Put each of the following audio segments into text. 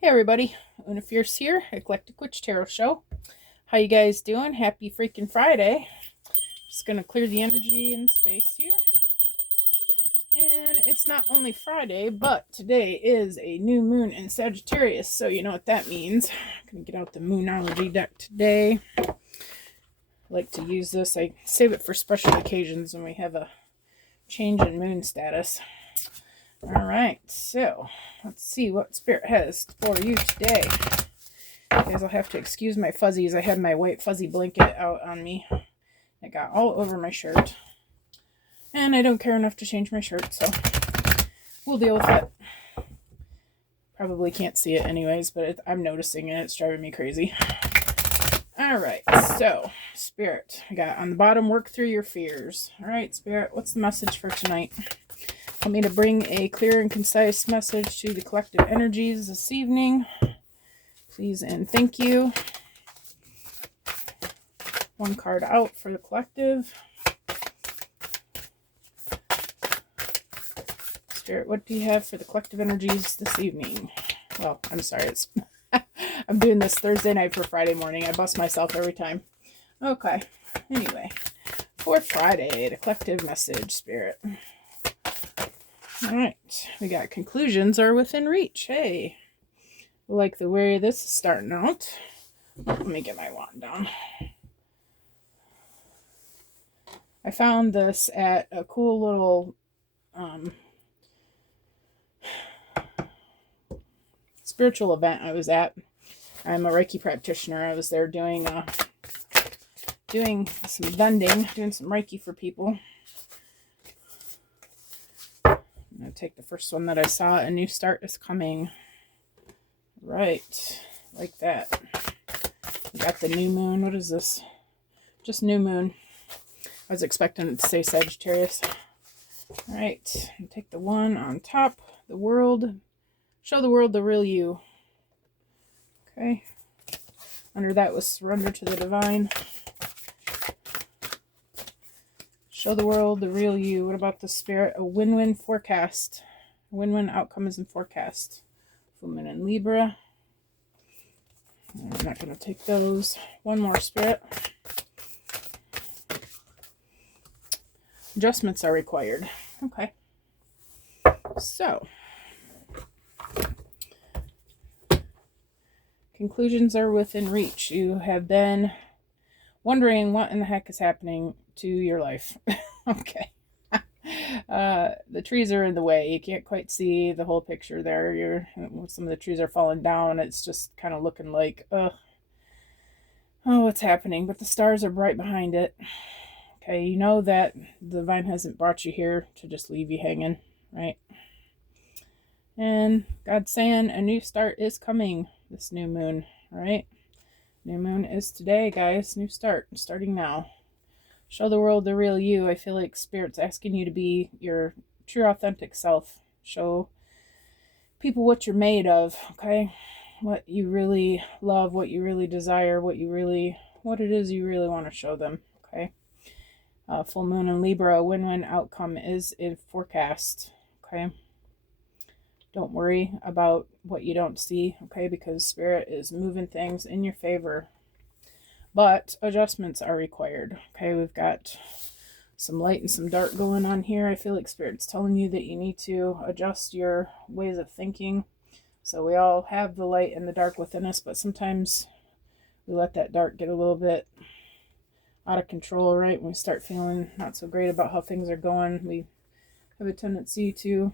Hey everybody, Una Fierce here, Eclectic Witch Tarot Show. How you guys doing? Happy freaking Friday. Just gonna clear the energy in space here. And it's not only Friday, but today is a new moon in Sagittarius, so you know what that means. I'm gonna get out the Moonology deck today. I like to use this. I save it for special occasions when we have a change in moon status. Alright, so let's see what Spirit has for you today. You guys will have to excuse my fuzzies. I had my white fuzzy blanket out on me. It got all over my shirt. And I don't care enough to change my shirt, so we'll deal with it. Probably can't see it anyways, but I'm noticing it. It's driving me crazy. Alright, so Spirit, I got on the bottom, work through your fears. Alright, Spirit, what's the message for tonight? Want me to bring a clear and concise message to the collective energies this evening. Please and thank you. One card out for the collective. Spirit, what do you have for the collective energies this evening? Well, I'm sorry, it's I'm doing this Thursday night for Friday morning. I bust myself every time. Okay, anyway, for Friday, the collective message, Spirit. Alright, we got conclusions are within reach. Hey, I like the way this is starting out. Let me get my wand down. I found this at a cool little spiritual event I was at. I'm a Reiki practitioner. I was there doing some bending, doing some Reiki for people. I'm going to take the first one that I saw. A new start is coming. Right. Like that. We got the new moon. What is this? Just new moon. I was expecting it to say Sagittarius. Alright. Take the one on top. The world. Show the world the real you. Okay. Under that was surrender to the divine. Show the world the real you. What about the Spirit? A win-win forecast. A win-win outcome is in forecast. Full moon in Libra. I'm not going to take those. One more, Spirit. Adjustments are required. Okay. So. Conclusions are within reach. You have been wondering what in the heck is happening to your life. Okay. The trees are in the way. You can't quite see the whole picture there. Some of the trees are falling down. It's just kind of looking like, oh, what's happening? But the stars are bright behind it. Okay, you know that the divine hasn't brought you here to just leave you hanging, right? And God's saying a new start is coming. This new moon, right? New moon is today, guys. New start, starting now. Show the world the real you. I feel like Spirit's asking you to be your true, authentic self. Show people what you're made of, okay? What you really love, what you really desire, what it is you really want to show them, okay? Full moon in Libra, a win-win outcome is in forecast, okay? Don't worry about what you don't see, okay? Because Spirit is moving things in your favor. But adjustments are required, okay? We've got some light and some dark going on here. I feel like Spirit's telling you that you need to adjust your ways of thinking. So we all have the light and the dark within us, but sometimes we let that dark get a little bit out of control, right? When we start feeling not so great about how things are going, we have a tendency to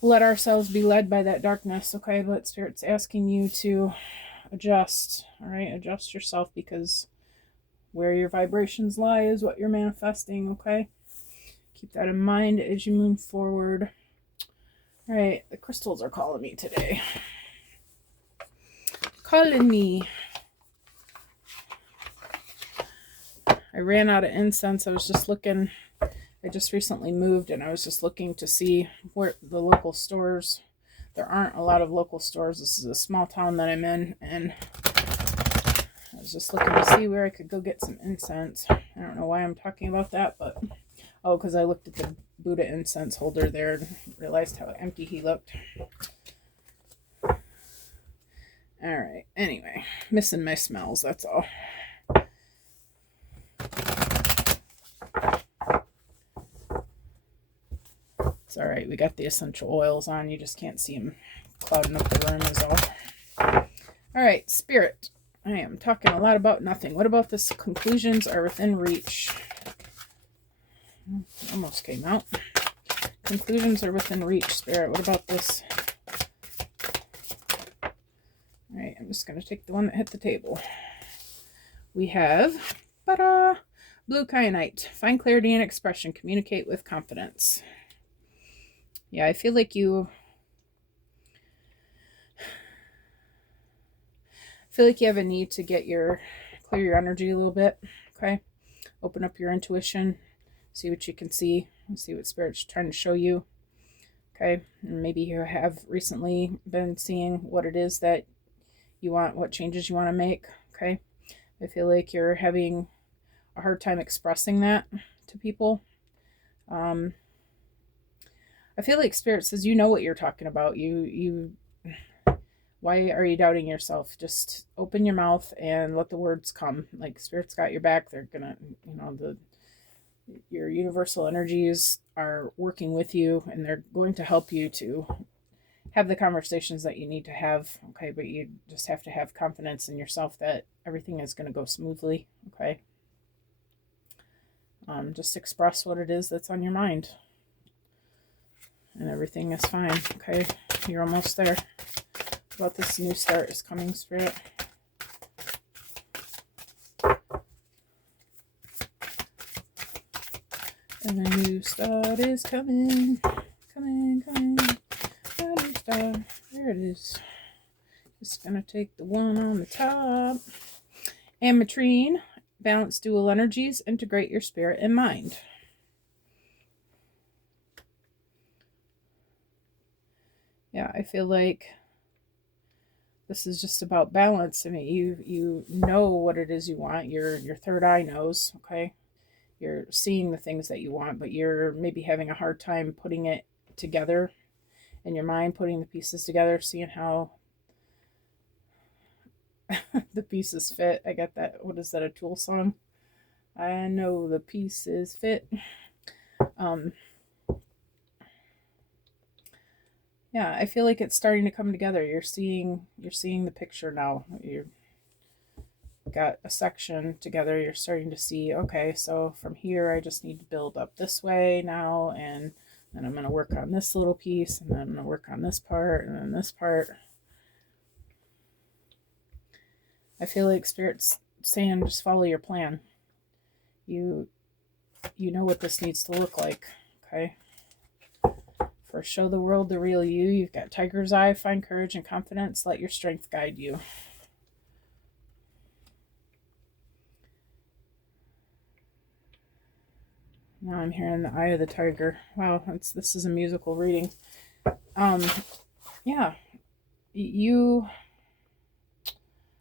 let ourselves be led by that darkness, okay? But Spirit's asking you to adjust, all right? Adjust yourself, because where your vibrations lie is what you're manifesting, okay? Keep that in mind as you move forward. All right, the crystals are calling me today. Calling me. I ran out of incense. I was just looking. I just recently moved, and I was just looking to see where the local stores. There aren't a lot of local stores. This is a small town that I'm in, and I was just looking to see where I could go get some incense. I don't know why I'm talking about that, but because I looked at the Buddha incense holder there and realized how empty he looked. right. Anyway, missing my smells, that's all. It's all right. We got the essential oils on. You just can't see them clouding up the room is all. All right, Spirit. I am talking a lot about nothing. What about this? Conclusions are within reach. Almost came out. Conclusions are within reach, Spirit. What about this? All right, I'm just going to take the one that hit the table. We have, blue kyanite. Find clarity and expression. Communicate with confidence. Yeah, I feel like you have a need to clear your energy a little bit. Okay, open up your intuition, see what you can see what Spirit's trying to show you. Okay, and maybe you have recently been seeing what it is that you want, what changes you want to make. Okay, I feel like you're having a hard time expressing that to people. I feel like Spirit says you know what you're talking about. Why are you doubting yourself? Just open your mouth and let the words come. Like, Spirit's got your back. They're gonna, your universal energies are working with you, and they're going to help you to have the conversations that you need to have. Okay, but you just have to have confidence in yourself that everything is going to go smoothly. Okay, just express what it is that's on your mind, and everything is fine. Okay, you're almost there. About this new start is coming, Spirit. And the new start is coming. Coming. A new start. There it is. Just gonna take the one on the top. Ametrine. Balance dual energies. Integrate your spirit and mind. Yeah, I feel like this is just about balance. I mean, you know what it is you want. Your third eye knows, okay? You're seeing the things that you want, but you're maybe having a hard time putting it together in your mind, putting the pieces together, seeing how the pieces fit. I got that. What is that, a Tool song? I know the pieces fit. Yeah, I feel like it's starting to come together. You're seeing the picture now. You've got a section together. You're starting to see, okay, so from here I just need to build up this way now, and then I'm going to work on this little piece, and then I'm going to work on this part, and then this part. I feel like Spirit's saying just follow your plan. You know what this needs to look like, okay? For show the world the real you. You've got Tiger's Eye, find courage and confidence. Let your strength guide you. Now I'm hearing the Eye of the Tiger. Wow, this is a musical reading. Yeah,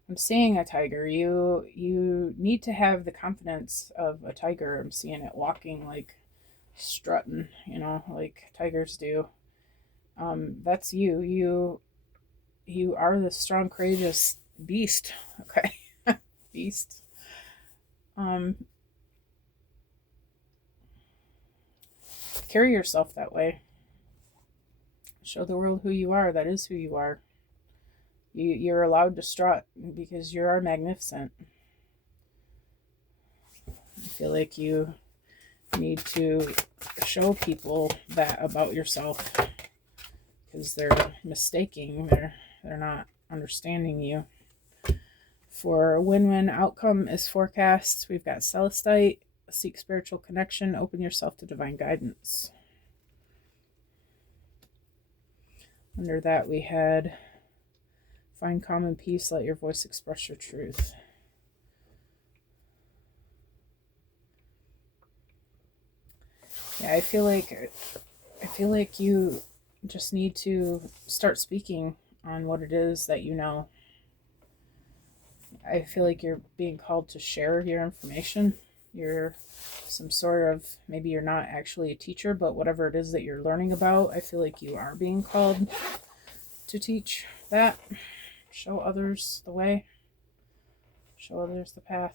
I'm seeing a tiger. You need to have the confidence of a tiger. I'm seeing it walking, like strutting, like tigers do. That's you. You are the strong, courageous beast. Okay, beast. Carry yourself that way. Show the world who you are. That is who you are. You're allowed to strut because you are magnificent. I feel like you need to show people that about yourself, because they're mistaking. They're not understanding you. For a win-win outcome is forecast. We've got Celestite. Seek spiritual connection. Open yourself to divine guidance. Under that we had find calm and peace. Let your voice express your truth. Yeah, I feel like you just need to start speaking on what it is that you know. I feel like you're being called to share your information. You're some sort of, maybe you're not actually a teacher, but whatever it is that you're learning about, I feel like you are being called to teach that. show others the way, show others the path.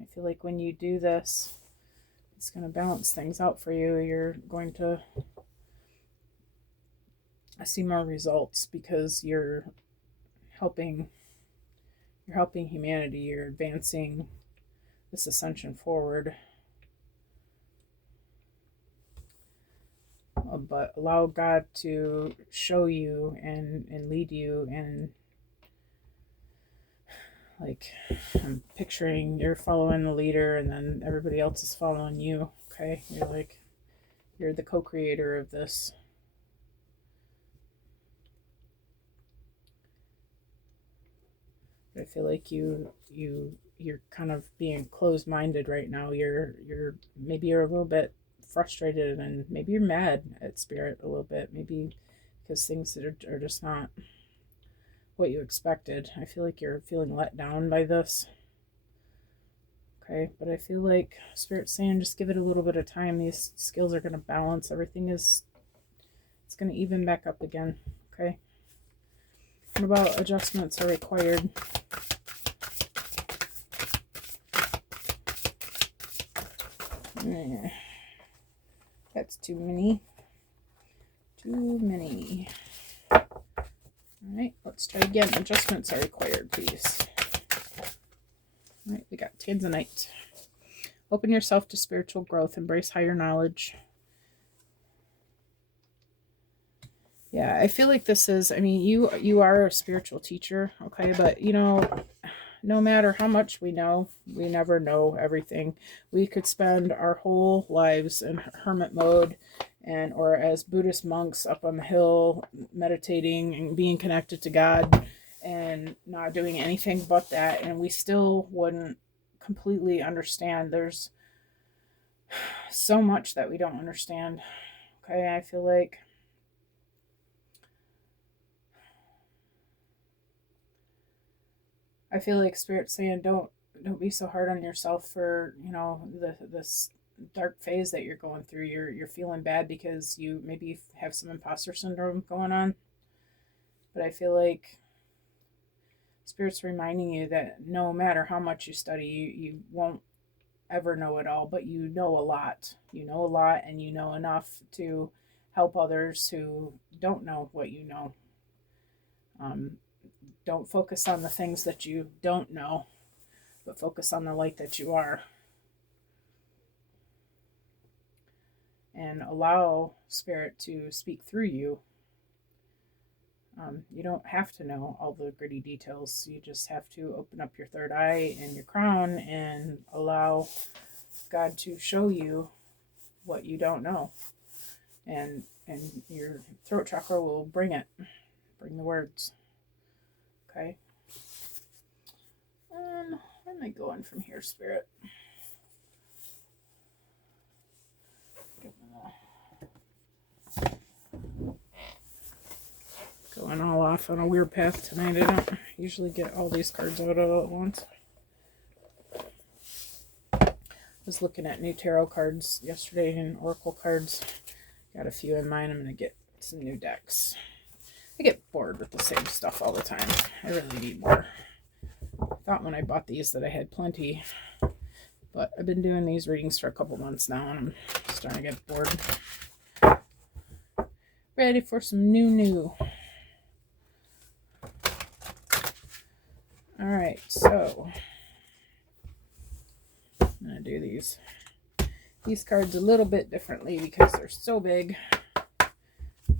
I feel like when you do this, it's going to balance things out for you. You're going to see more results because you're helping humanity. You're advancing this ascension forward. But allow God to show you and lead you, and like, I'm picturing you're following the leader and then everybody else is following you. Okay, you're the co-creator of this. I feel like you're kind of being closed-minded right now. Maybe you're a little bit frustrated, and maybe you're mad at Spirit a little bit, maybe because things are just not what you expected. I feel like you're feeling let down by this. Okay, but I feel like Spirit's saying just give it a little bit of time. These skills are going to balance. It's going to even back up again. Okay. What about adjustments are required? That's too many. Too many. All right, let's try again. Adjustments are required, please. All right, we got Tanzanite. Open yourself to spiritual growth. Embrace higher knowledge. Yeah, I feel like this is, I mean, you are a spiritual teacher, okay? But, no matter how much we know, we never know everything. We could spend our whole lives in hermit mode or as Buddhist monks up on the hill meditating and being connected to God and not doing anything but that, and we still wouldn't completely understand. There's so much that we don't understand. Okay, I feel like Spirit's saying don't be so hard on yourself for this dark phase that you're going through. You're feeling bad because you maybe have some imposter syndrome going on. But I feel like Spirit's reminding you that no matter how much you study, you won't ever know it all, but you know a lot. You know a lot, and you know enough to help others who don't know what you know. Don't focus on the things that you don't know, but focus on the light that you are. And allow Spirit to speak through you. You don't have to know all the gritty details. You just have to open up your third eye and your crown and allow God to show you what you don't know. And your throat chakra will bring the words. Okay. Where am I going from here, Spirit? Going all off on a weird path tonight. I don't usually get all these cards out all at once. I was looking at new tarot cards yesterday and oracle cards. Got a few in mind. I'm going to get some new decks. I get bored with the same stuff all the time. I really need more. I thought when I bought these that I had plenty, but I've been doing these readings for a couple months now and I'm starting to get bored. Ready for some new. Alright, so I'm going to do these cards a little bit differently because they're so big.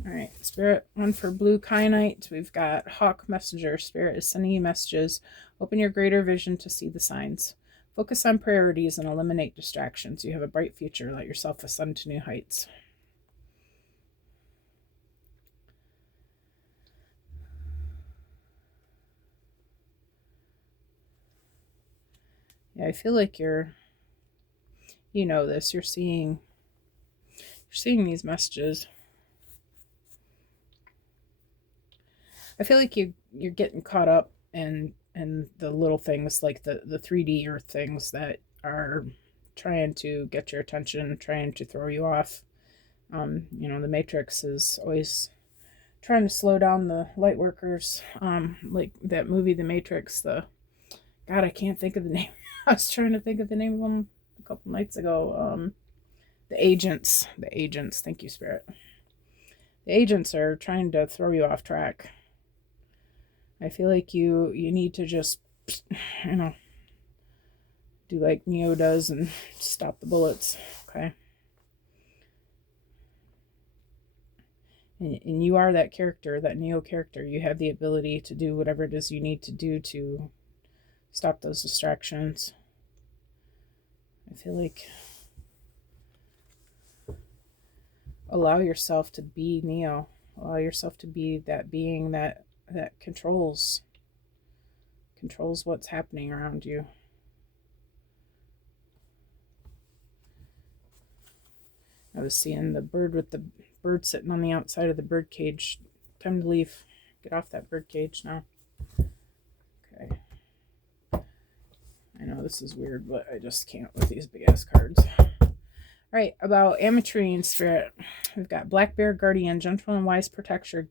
Alright, Spirit, one for blue kyanite. We've got Hawk Messenger. Spirit is sending you messages. Open your greater vision to see the signs. Focus on priorities and eliminate distractions. You have a bright future. Let yourself ascend to new heights. Yeah, I feel like you're seeing these messages. I feel like you're getting caught up in the little things, like the 3D earth things that are trying to get your attention, trying to throw you off. The Matrix is always trying to slow down the light workers, like that movie The Matrix. God, I can't think of the name. I was trying to think of the name of them a couple nights ago. The agents. Thank you, Spirit. The agents are trying to throw you off track. I feel like you need to just, do like Neo does and stop the bullets. Okay. And you are that character, that Neo character. You have the ability to do whatever it is you need to do to stop those distractions. I feel like allow yourself to be Neo. Allow yourself to be that being that controls what's happening around you. I was seeing the bird with the bird sitting on the outside of the bird cage. Time to leave. Get off that bird cage now. Okay. I know this is weird, but I just can't with these big ass cards. All right, about ametrine spirit. We've got Black Bear Guardian, gentle and wise protector.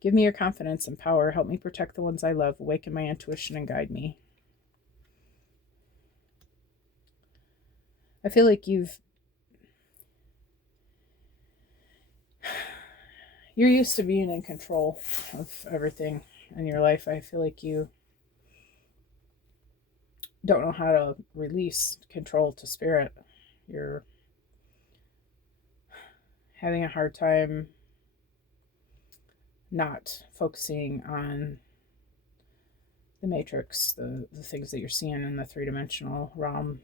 Give me your confidence and power. Help me protect the ones I love. Awaken my intuition and guide me. I feel like you're used to being in control of everything in your life. I feel like you don't know how to release control to spirit. You're having a hard time not focusing on the matrix, the things that you're seeing in the three-dimensional realm.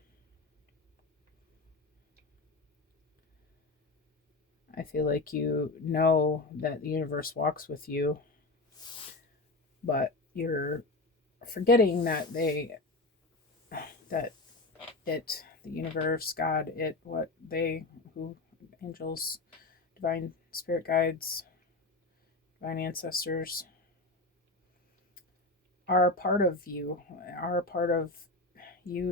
I feel like you know that the universe walks with you, but you're forgetting that the universe, God, angels, divine spirit guides, divine ancestors, are a part of you,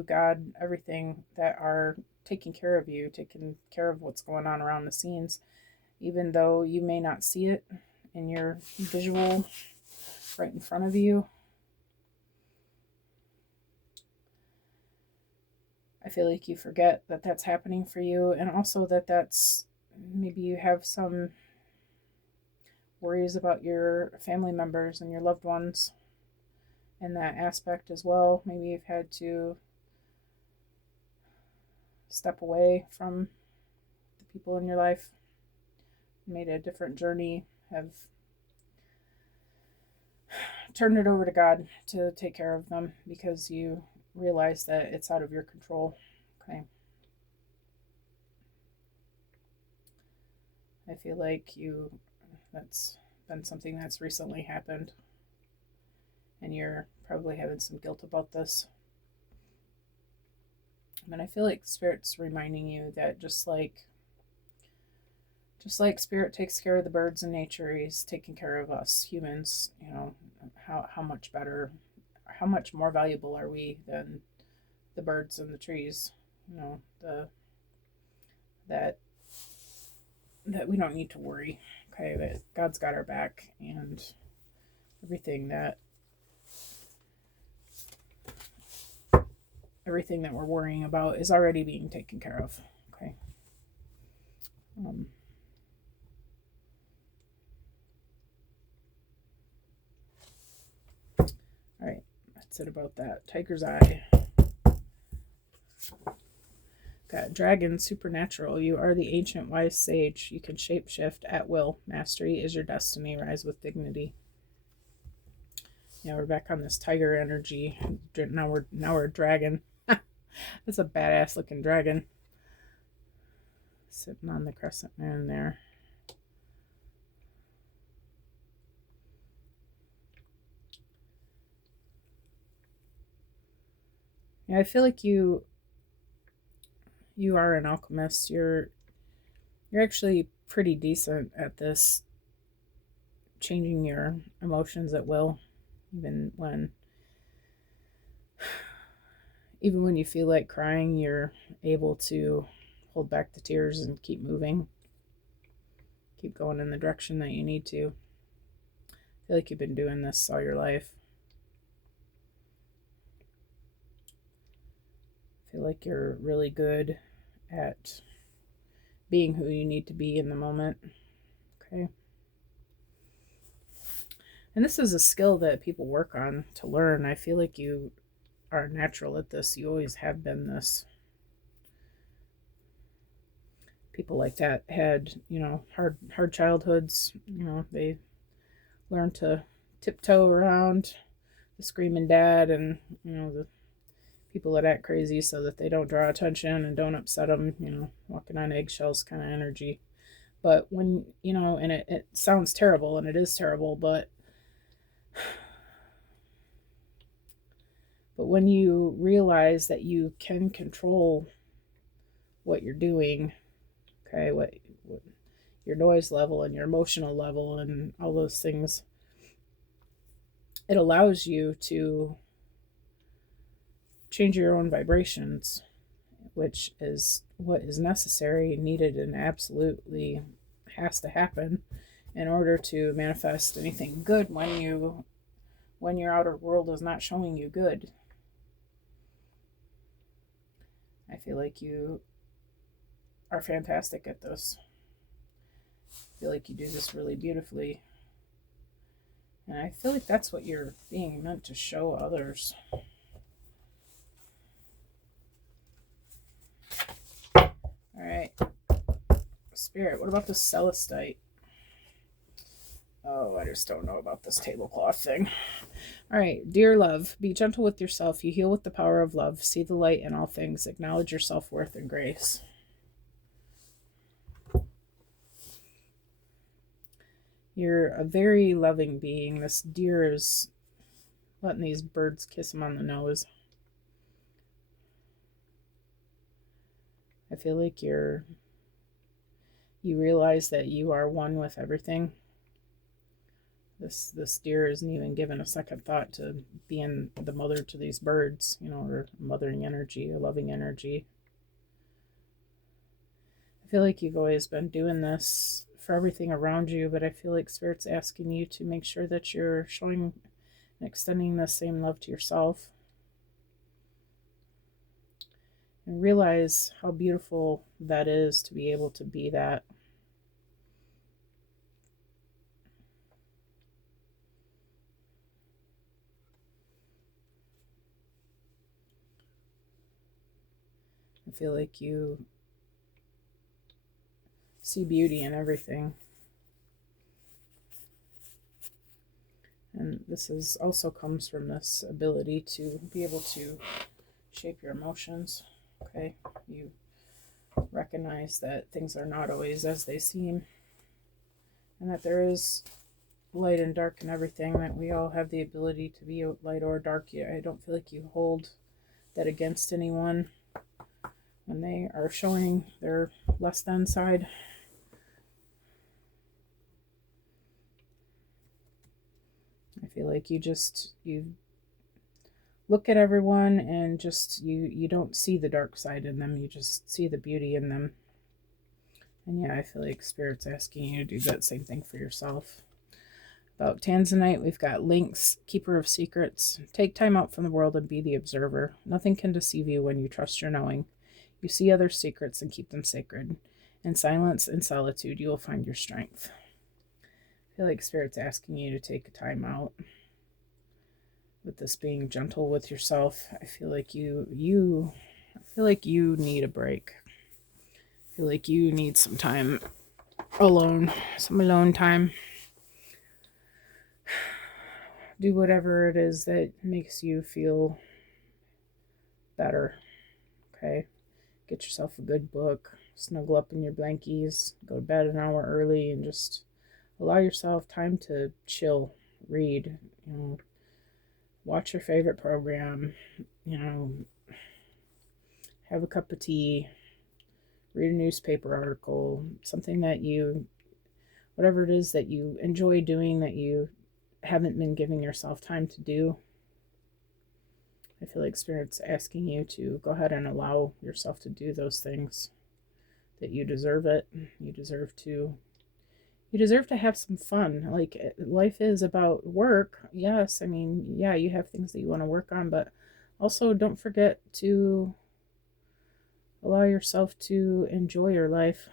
God, everything that are taking care of you, taking care of what's going on around the scenes, even though you may not see it in your visual right in front of you. I feel like you forget that that's happening for you, and also that's maybe you have some worries about your family members and your loved ones in that aspect as well. Maybe you've had to step away from the people in your life, made a different journey, have turned it over to God to take care of them because you realize that it's out of your control. Okay. I feel like that's been something that's recently happened, and you're probably having some guilt about this. And I feel like Spirit's reminding you that just like Spirit takes care of the birds in nature, He's taking care of us humans. How much better, how much more valuable are we than the birds and the trees? That we don't need to worry. Okay, that God's got our back, and everything that we're worrying about is already being taken care of. Okay. All right, that's it about that. Tiger's Eye. Got Dragon Supernatural. You are the ancient wise sage. You can shapeshift at will. Mastery is your destiny. Rise with dignity. Yeah, we're back on this tiger energy. Now we're a dragon. That's a badass looking dragon. Sitting on the crescent moon there. Yeah, I feel like you are an alchemist. You're actually pretty decent at this, changing your emotions at will, even when you feel like crying, you're able to hold back the tears and keep moving. Keep going in the direction that you need to. I feel like you've been doing this all your life. I feel like you're really good at being who you need to be in the moment. Okay. And this is a skill that people work on to learn. I feel like you are natural at this. You always have been this. People like that had, hard childhoods. They learned to tiptoe around the screaming dad and, the people that act crazy so that they don't draw attention and don't upset them, walking on eggshells kind of energy. But when, and it sounds terrible, and it is terrible, but when you realize that you can control what you're doing, okay, what your noise level and your emotional level and all those things, it allows you to change your own vibrations, which is what is necessary, needed, and absolutely has to happen in order to manifest anything good when your outer world is not showing you good. I feel like you are fantastic at this. I feel like you do this really beautifully. And I feel like that's what you're being meant to show others. All right. Spirit, what about the Celestite? Oh, I just don't know about this tablecloth thing. All right. Dear love, be gentle with yourself. You heal with the power of love. See the light in all things. Acknowledge your self-worth and grace. You're a very loving being. This deer is letting these birds kiss him on the nose. I feel like you realize that you are one with everything. This deer isn't even given a second thought to being the mother to these birds, or mothering energy, a loving energy. I feel like you've always been doing this for everything around you, but I feel like Spirit's asking you to make sure that you're showing and extending the same love to yourself. And realize how beautiful that is to be able to be that. I feel like you see beauty in everything. And this is also comes from this ability to be able to shape your emotions. Okay, you recognize that things are not always as they seem, and that there is light and dark in everything, that we all have the ability to be light or dark. I don't feel like you hold that against anyone when they are showing their less than side. I feel like you look at everyone and just you don't see the dark side in them, you just see the beauty in them. And yeah, I feel like Spirit's asking you to do that same thing for yourself. About Tanzanite, we've got Lynx, Keeper of Secrets. Take time out from the world and be the observer. Nothing can deceive you when you trust your knowing. You see others' secrets and keep them sacred. In silence and solitude, you will find your strength. I feel like Spirit's asking you to take a time out. With this being gentle with yourself, I feel like you need a break. I feel like you need some time alone, some alone time. Do whatever it is that makes you feel better. Okay? Get yourself a good book, snuggle up in your blankies, go to bed an hour early, and just allow yourself time to chill, read, watch your favorite program, have a cup of tea, read a newspaper article, something that whatever it is that you enjoy doing that you haven't been giving yourself time to do. I feel like Spirit's asking you to go ahead and allow yourself to do those things, that you deserve it. You deserve to You deserve to have some fun. Like, life is about work. Yes, I mean, yeah, you have things that you want to work on, but also don't forget to allow yourself to enjoy your life.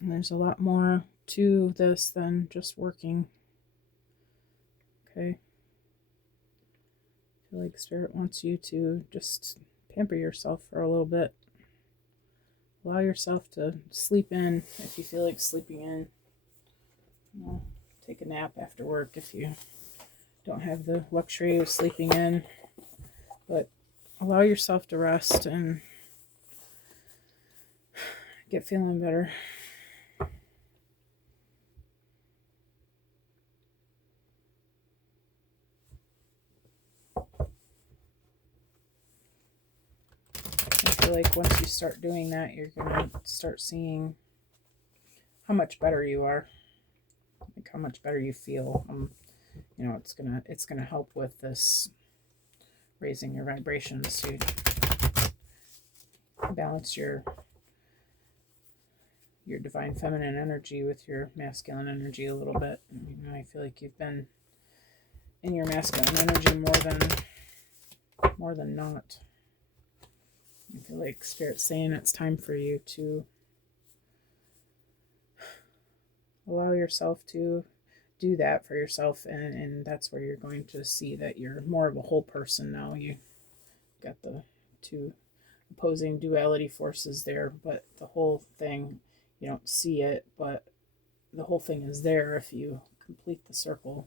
And there's a lot more to this than just working. Okay. I feel like Spirit wants you to just pamper yourself for a little bit. Allow yourself to sleep in if you feel like sleeping in. You know, take a nap after work if you don't have the luxury of sleeping in. But allow yourself to rest and get feeling better. I feel like once you start doing that, you're going to start seeing how much better you are, like how much better you feel. You know, it's gonna help with this raising your vibrations to balance your divine feminine energy with your masculine energy a little bit. You know, I feel like you've been in your masculine energy more than not. I feel like Spirit's saying it's time for you to allow yourself to do that for yourself, and that's where you're going to see that you're more of a whole person now. You got the two opposing duality forces there, but the whole thing, you don't see it, but the whole thing is there if you complete the circle,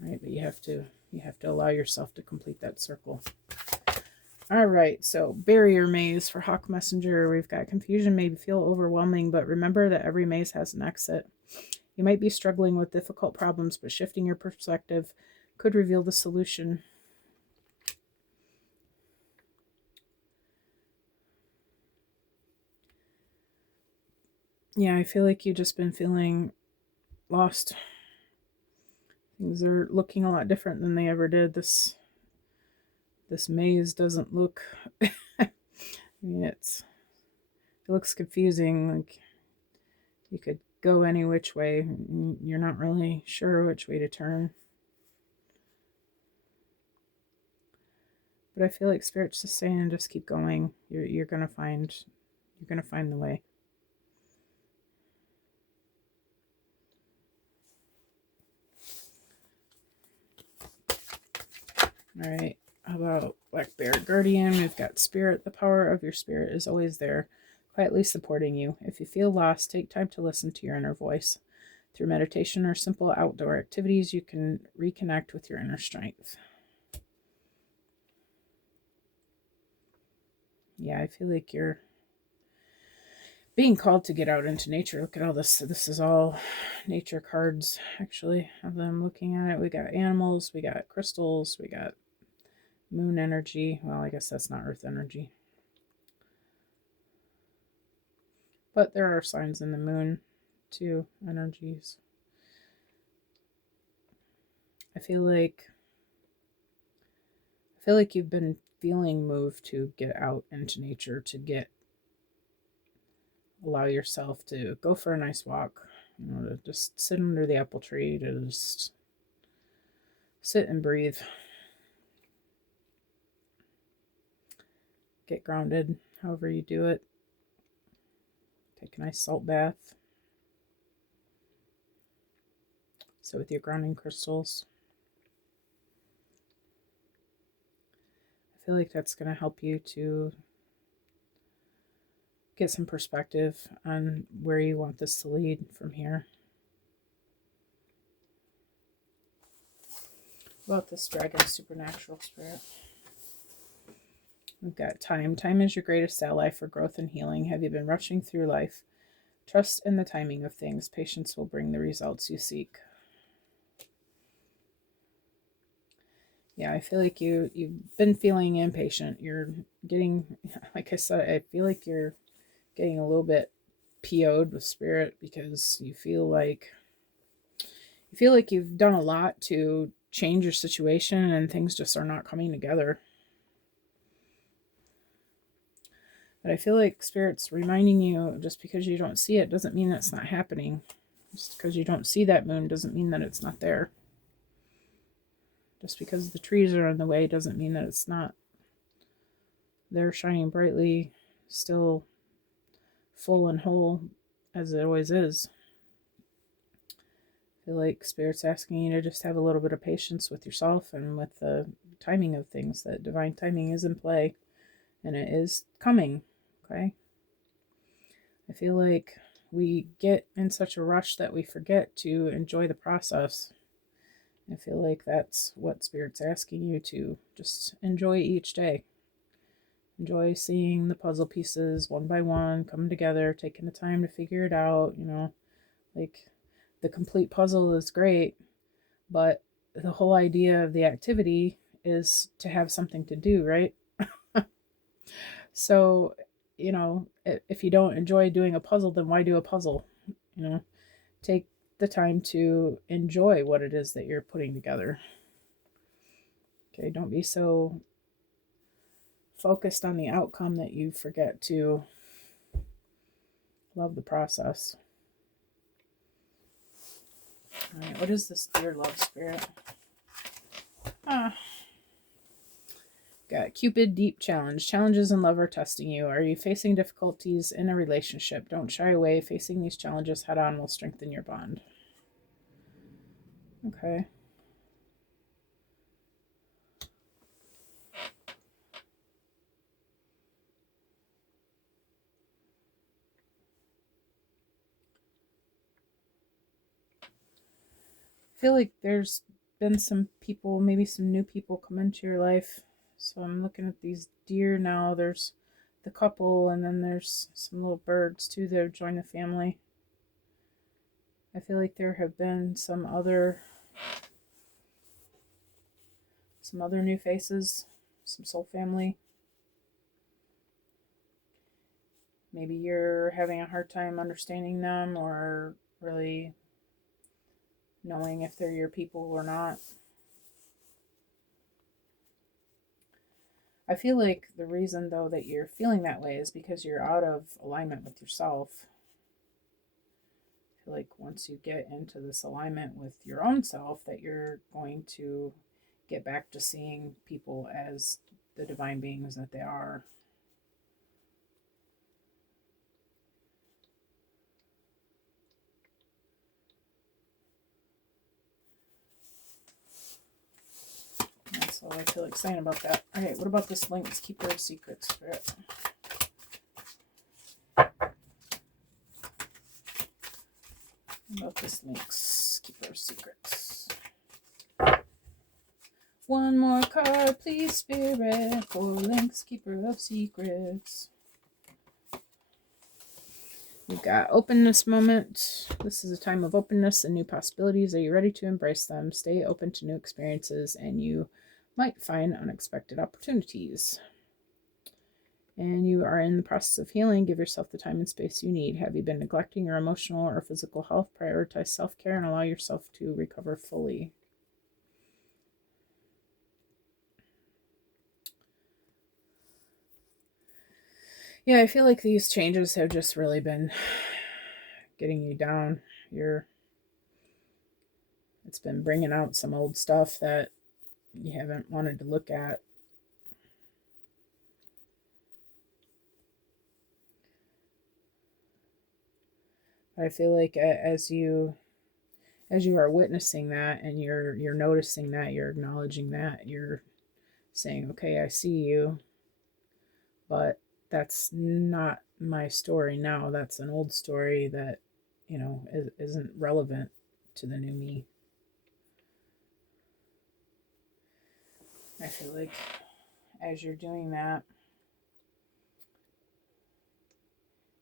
right? But you have to allow yourself to complete that circle. All right, so barrier maze for Hawk Messenger. We've got confusion may feel overwhelming, but remember that every maze has an exit. You might be struggling with difficult problems, but shifting your perspective could reveal the solution. Yeah, I feel like you've just been feeling lost. Things are looking a lot different than they ever did. This maze doesn't look I mean it looks confusing, like you could go any which way. You're not really sure which way to turn. But I feel like Spirit's just saying just keep going. You're gonna find the way. All right. How about Black Bear Guardian? We've got Spirit. The power of your spirit is always there, quietly supporting you. If you feel lost, take time to listen to your inner voice. Through meditation or simple outdoor activities, you can reconnect with your inner strength. Yeah, I feel like you're being called to get out into nature. Look at all this. This is all nature cards, actually, of them looking at it. We got animals, we got crystals, we got moon energy. Well, I guess that's not earth energy. But there are signs in the moon, too, energies. I feel like you've been feeling moved to get out into nature, to allow yourself to go for a nice walk, you know, to just sit under the apple tree, to just sit and breathe. Get grounded, however you do it. Take a nice salt bath. So with your grounding crystals, I feel like that's going to help you to get some perspective on where you want this to lead from here. About this dragon supernatural spirit. We've got time. Time is your greatest ally for growth and healing. Have you been rushing through life? Trust in the timing of things. Patience will bring the results you seek. Yeah, I feel like you've been feeling impatient. You're getting, like I said, I feel like you're getting a little bit PO'd with Spirit because you feel like you've done a lot to change your situation and things just are not coming together. But I feel like Spirit's reminding you, just because you don't see it doesn't mean it's not happening. Just because you don't see that moon doesn't mean that it's not there. Just because the trees are in the way doesn't mean that it's not there, shining brightly, still full and whole as it always is. I feel like Spirit's asking you to just have a little bit of patience with yourself and with the timing of things, that divine timing is in play and it is coming. Okay? I feel like we get in such a rush that we forget to enjoy the process. I feel like that's what Spirit's asking you to just enjoy each day. Enjoy seeing the puzzle pieces one by one come together, taking the time to figure it out. Like the complete puzzle is great, but the whole idea of the activity is to have something to do, right? So, if you don't enjoy doing a puzzle, then why do a puzzle? Take the time to enjoy what it is that you're putting together. Okay, don't be so focused on the outcome that you forget to love the process. All right, what is this dear love spirit? Got Cupid deep challenge. Challenges in love are testing you. Are you facing difficulties in a relationship? Don't shy away. Facing these challenges head on will strengthen your bond. Okay. I feel like there's been some people, maybe some new people come into your life. So I'm looking at these deer now. There's the couple, and then there's some little birds too that have joined the family. I feel like there have been some other new faces, some soul family. Maybe you're having a hard time understanding them or really knowing if they're your people or not. I feel like the reason, though, that you're feeling that way is because you're out of alignment with yourself. I feel like once you get into this alignment with your own self, that you're going to get back to seeing people as the divine beings that they are. That's all I feel like saying about that. Okay, what about this Link's Keeper of Secrets spirit? What about this Link's Keeper of Secrets? One more card, please, Spirit, for Link's Keeper of Secrets. We've got openness moment. This is a time of openness and new possibilities. Are you ready to embrace them? Stay open to new experiences, and you might find unexpected opportunities. And you are in the process of healing. Give yourself the time and space you need. Have you been neglecting your emotional or physical health? Prioritize self-care and allow yourself to recover fully. Yeah, I feel like these changes have just really been getting you down. It's been bringing out some old stuff that you haven't wanted to look at. I feel like as you are witnessing that, and you're noticing that, you're acknowledging that, you're saying, okay, I see you, but that's not my story now. That's an old story that isn't relevant to the new me. I feel like as you're doing that,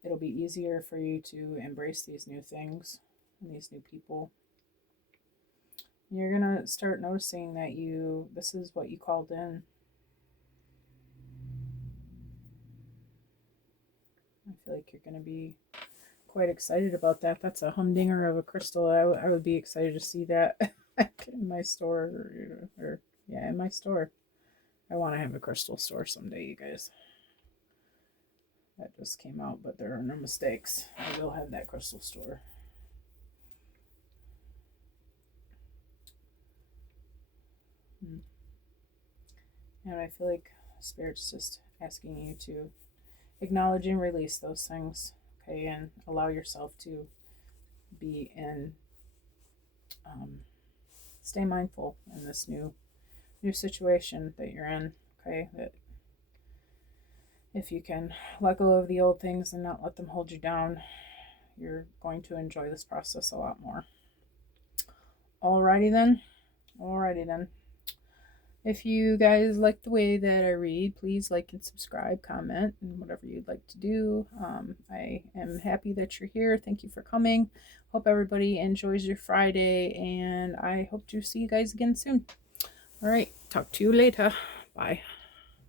it'll be easier for you to embrace these new things and these new people. And you're gonna start noticing that this is what you called in. I feel like you're gonna be quite excited about that. That's a humdinger of a crystal. I would be excited to see that in my store, in my store. I want to have a crystal store someday, you guys. That just came out, but there are no mistakes. I will have that crystal store. And I feel like Spirit's just asking you to acknowledge and release those things, okay, and allow yourself to be in, stay mindful in this new situation that you're in, okay, that if you can let go of the old things and not let them hold you down, you're going to enjoy this process a lot more. Alrighty then. If you guys like the way that I read, please like and subscribe, comment, and whatever you'd like to do. I am happy that you're here. Thank you for coming. Hope everybody enjoys your Friday, and I hope to see you guys again soon. All right, talk to you later. Bye.